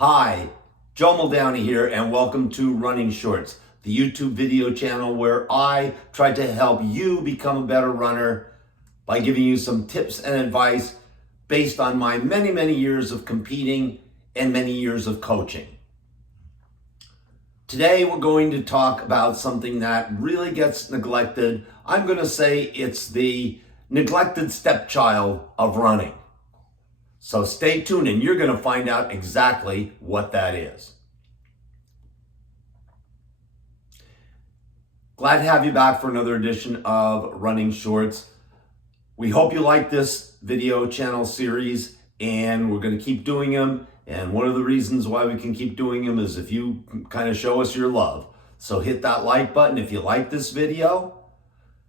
Hi, Joe Muldowney here, and welcome to Running Shorts, the YouTube video channel where I try to help you become a better runner by giving you some tips and advice based on my many years of competing and many years of coaching. Today we're going to talk about something that really gets neglected. I'm going to say it's the neglected stepchild of running. So stay tuned and you're going to find out exactly what that is. Glad to have you back for another edition of Running Shorts. We hope you like this video channel series, and we're going to keep doing them. And one of the reasons why we can keep doing them is if you kind of show us your love. So hit that like button if you like this video.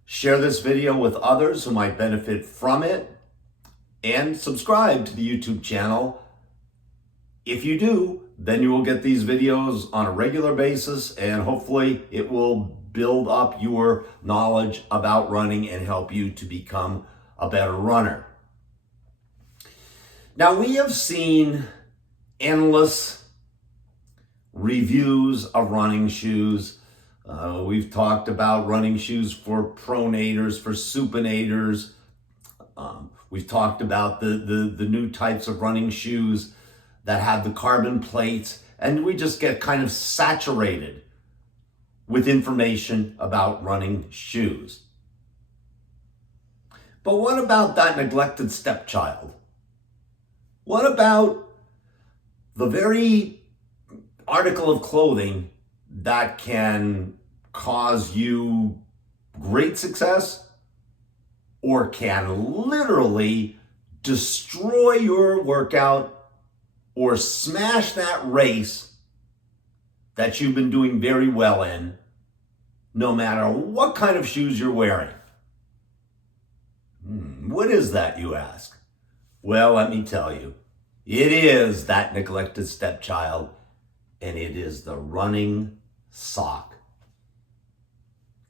Share this video with others who might benefit from it. And subscribe to the YouTube channel. If you do, then you will get these videos on a regular basis, and hopefully it will build up your knowledge about running and help you to become a better runner. Now, we have seen endless reviews of running shoes. We've talked about running shoes for pronators, for supinators. We've talked about the new types of running shoes that have the carbon plates, and we just get kind of saturated with information about running shoes. But what about that neglected stepchild? What about the very article of clothing that can cause you great success or can literally destroy your workout or smash that race that you've been doing very well in, no matter what kind of shoes you're wearing? What is that, you ask? Well, let me tell you. It is that neglected stepchild, and it is the running sock.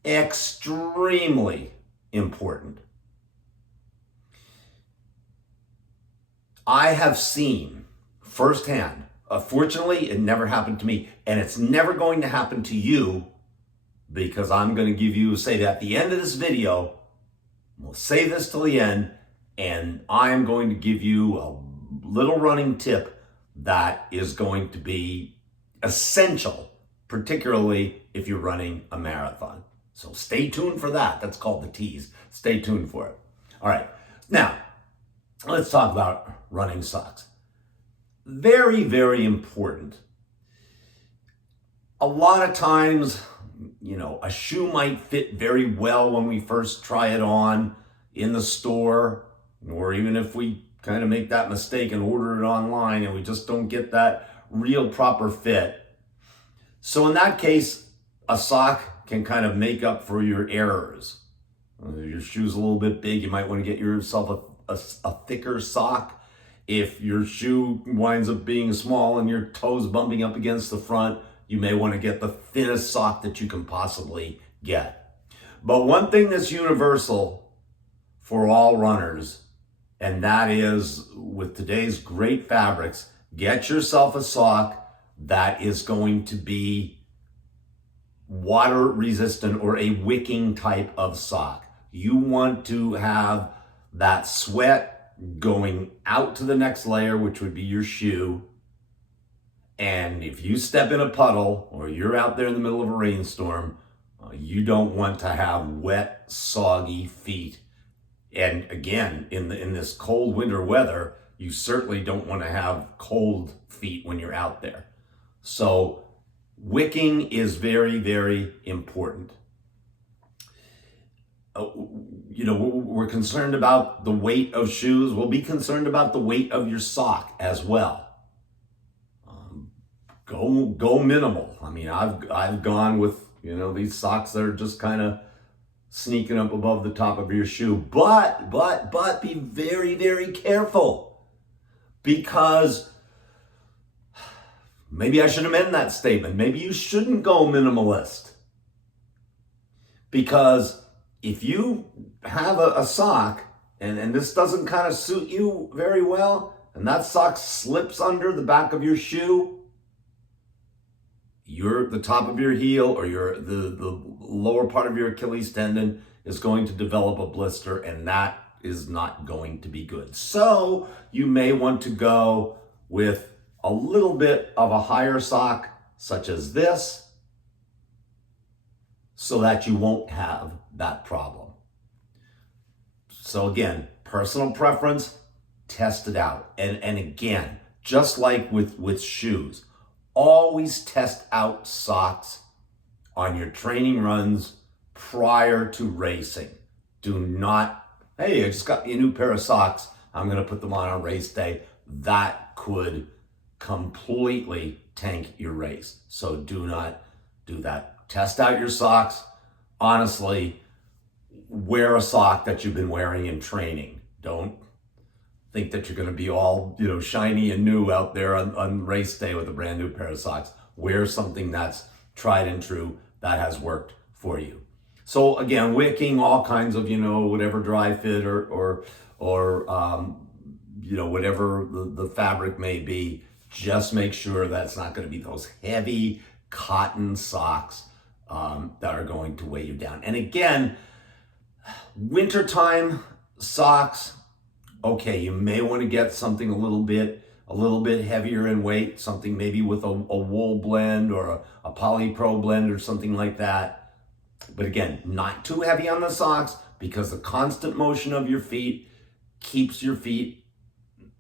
Extremely important. I have seen firsthand, fortunately it never happened to me, and it's never going to happen to you, because I'm going to give you, say that at the end of this video, we'll save this till the end, and I'm going to give you a little running tip that is going to be essential, particularly if you're running a marathon. So stay tuned for that. That's called the tease. Stay tuned for it. All right. Now, let's talk about running socks. Very important. A lot of times, a shoe might fit very well when we first try it on in the store, or even if we kind of make that mistake and order it online and we just don't get that real proper fit. So in that case, a sock can kind of make up for your errors. If your shoe's a little bit big, you might want to get yourself a thicker sock. If your shoe winds up being small and your toes bumping up against the front, you may want to get the thinnest sock that you can possibly get. But one thing that's universal for all runners, and that is with today's great fabrics, get yourself a sock that is going to be water resistant or a wicking type of sock. You want to have that sweat going out to the next layer, which would be your shoe. And if you step in a puddle or you're out there in the middle of a rainstorm, you don't want to have wet, soggy feet. And again, in this cold winter weather, you certainly don't want to have cold feet when you're out there. So wicking is very important. We're concerned about the weight of shoes. We'll be concerned about the weight of your sock as well. Go minimal. I mean, I've gone with, these socks that are just kind of sneaking up above the top of your shoe. But be very careful, because maybe I should amend that statement. Maybe you shouldn't go minimalist, because if you have a sock and this doesn't kind of suit you very well, and that sock slips under the back of your shoe, the top of your heel or the lower part of your Achilles tendon is going to develop a blister, and that is not going to be good. So you may want to go with a little bit of a higher sock, such as this, so that you won't have that problem. So again, personal preference, test it out. And again, just like with shoes, always test out socks on your training runs prior to racing. Do not, hey, I just got a new pair of socks, I'm gonna put them on race day. That could completely tank your race. So do not do that. Test out your socks. Honestly, wear a sock that you've been wearing in training. Don't think that you're going to be all, shiny and new out there on race day with a brand new pair of socks. Wear something that's tried and true, that has worked for you. So again, wicking, all kinds of, whatever dry fit or whatever the fabric may be, just make sure that's not going to be those heavy cotton socks that are going to weigh you down. And again, wintertime socks, okay, you may want to get something a little bit heavier in weight, something maybe with a wool blend or a polypro blend or something like that. But again, not too heavy on the socks, because the constant motion of your feet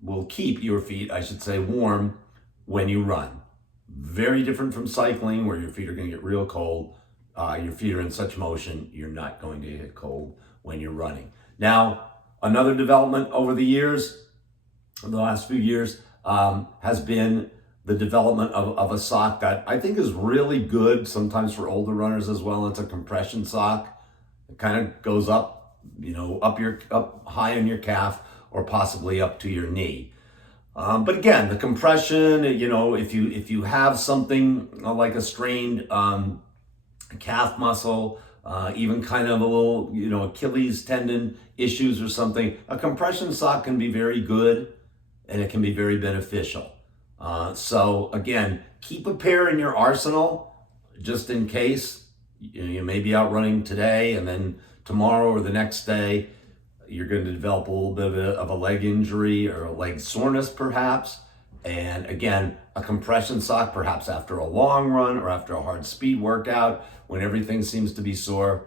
will keep your feet, I should say, warm when you run. Very different from cycling, where your feet are going to get real cold. Your feet are in such motion, you're not going to get cold when you're running. Now, another development over the years, the last few years, has been the development of a sock that I think is really good, sometimes for older runners as well. It's a compression sock. It kind of goes up, up high in your calf, or possibly up to your knee. But again, the compression, if you have something like a strained calf muscle, even kind of a little, Achilles tendon issues or something, a compression sock can be very good, and it can be very beneficial. So again, keep a pair in your arsenal just in case. You may be out running today, and then tomorrow or the next day, you're going to develop a little bit of a leg injury or a leg soreness perhaps. And again, a compression sock, perhaps after a long run or after a hard speed workout, when everything seems to be sore,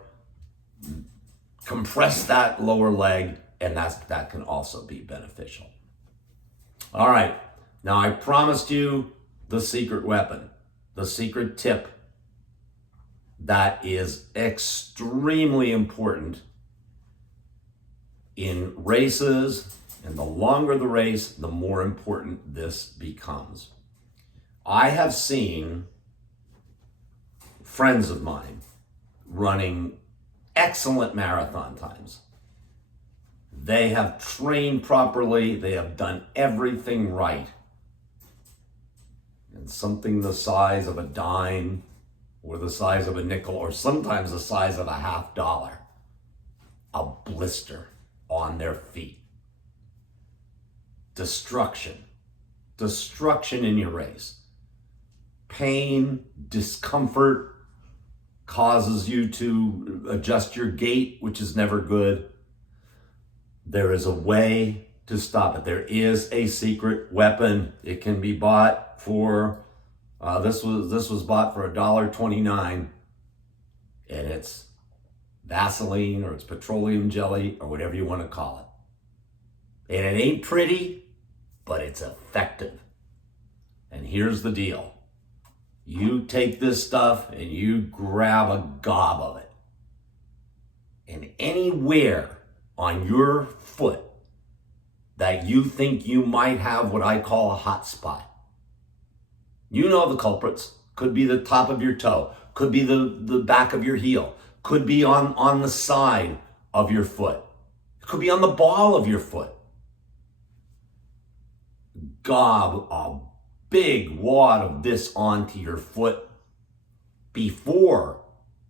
compress that lower leg, and that can also be beneficial. All right, now I promised you the secret weapon, the secret tip that is extremely important in races, and the longer the race, the more important this becomes. I have seen friends of mine running excellent marathon times. They have trained properly, they have done everything right. And something the size of a dime, or the size of a nickel, or sometimes the size of $50, a blister on their feet. Destruction in your race. Pain, discomfort causes you to adjust your gait, which is never good. There is a way to stop it. There is a secret weapon. It can be bought for, this was bought for $1.29, and it's Vaseline, or it's petroleum jelly, or whatever you want to call it. And it ain't pretty, but it's effective. And here's the deal. You take this stuff and you grab a gob of it. And anywhere on your foot that you think you might have what I call a hot spot, you know the culprits. Could be the top of your toe, could be the back of your heel, could be on the side of your foot, it could be on the ball of your foot. Gob a big wad of this onto your foot before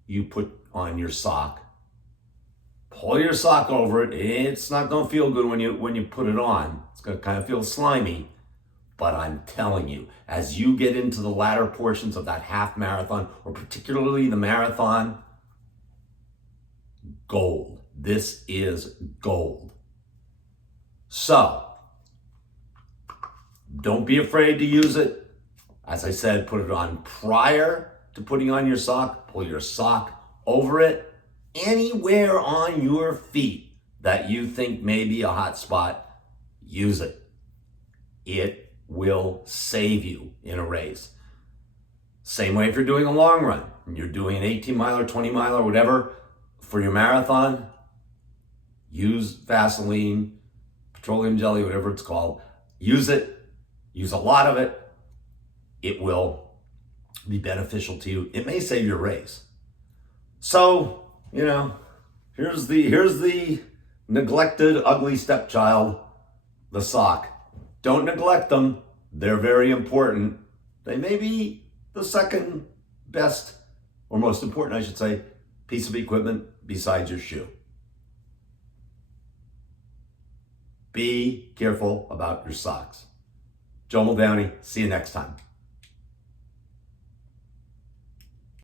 you put on your sock. pull your sock over it. It's not going to feel good when you put it on. It's going to kind of feel slimy. But I'm telling you, as you get into the latter portions of that half marathon, or particularly the marathon, gold. This is gold. So, don't be afraid to use it. As I said, put it on prior to putting on your sock. Pull your sock over it. Anywhere on your feet that you think may be a hot spot, use it. It will save you in a race. Same way if you're doing a long run. You're doing an 18 mile or 20 mile or whatever for your marathon, use Vaseline, petroleum jelly, whatever it's called. Use it. Use a lot of it. It will be beneficial to you. It may save your race. So, here's the neglected, ugly stepchild, the sock. Don't neglect them. They're very important. They may be the second best, or most important, I should say, piece of equipment besides your shoe. Be careful about your socks. Joe Muldowney, see you next time.